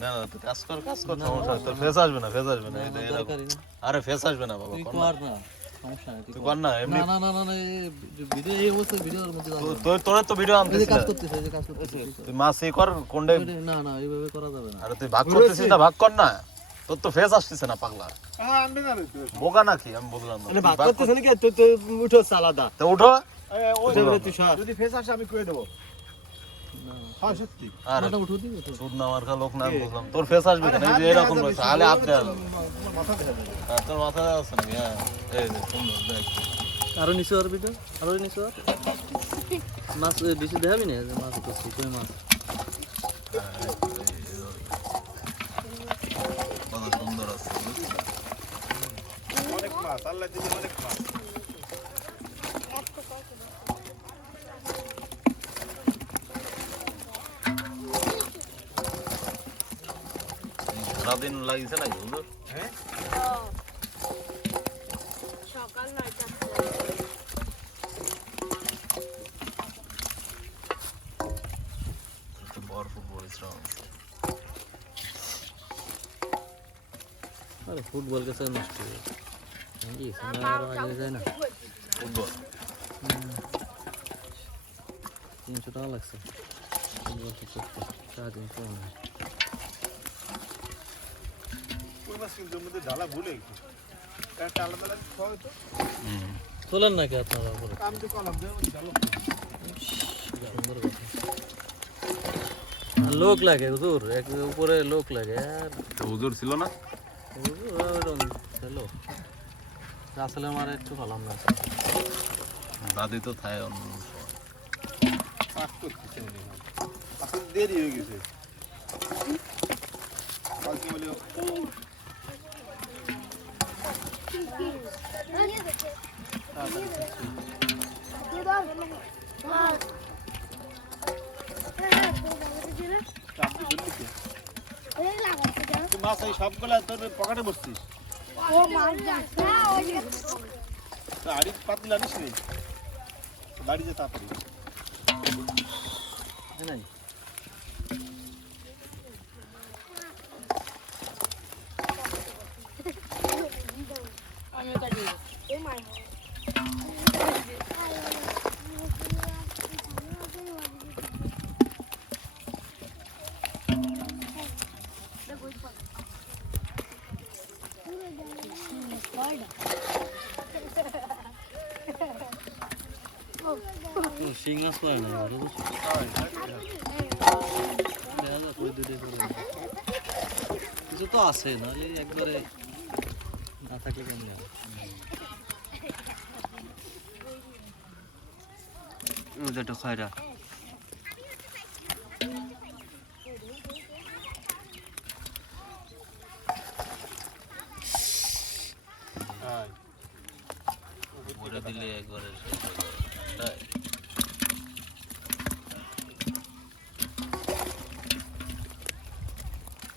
না না তুই কাজ কর কাজ কর সমস্যা তোর ফেস আসবে না ফেস আসবে এটা এরকম। আরে ফেস আসবে বাবা কর ভাগ করতেছিস না ভাগ কর না। তোর তো ফেস আসতেছে না পাগলা। বোকা নাকি আমি ভাগ করতেছে নাকি? উঠো আলাদা তো উঠো। যদি ফেস আসে আমি কয়ে দেবো। হ্যাঁ সত্যি। আর সুদ না আমার লোক না বুঝলাম তোর ফেস আসবে কেন? এই যে এরকম রয়েছে। আলে হাত দেওয়া যাবে মাথা দেখা যাবে আর তোর মাথা আছে নাকি? হ্যাঁ। এই যে সুন্দর দেখ। আরও নিচু আর ভিডিও আরও নিচু আর মাছ বেশি দেখাবি না? মাছ কই মাছ কত সুন্দর আছে বুঝছিস? অনেক মাছ আল্লাহ দিলে অনেক মাছ সারাদিন লাগিয়েছে নাকি হুজুর? হ্যাঁ? সকাল নয়টা। একটু ভরপুর পরিশ্রম। আরে ফুটবল কাছে নষ্ট হয়ে গেছে। কি আগে যায় না। ফুটবল তিনশো টাকা লাগছে। ফুটবল সাড়ে তিনশো তোলেন নাকি আপনারা লোক লাগে হুজুর। এক উপরে লোক লাগে আর হুজুর ছিল না? হ্যালো আসলে আমার একটু ভালাম না। দাদি তো থায় অন্য দেরি হয়ে গেছে। মাছ এই সবগুলা তোর পকেটে বসছিস হাড়ি পাতলা আনিস নি বাড়ি যে তাড়াতাড়ি নাই nas pernas, agora eu vou te Beleza, cuida desse Isso eu tô acendo, agora. Não tá aqui comigo. দুটো খয়রা দিলে একবারে?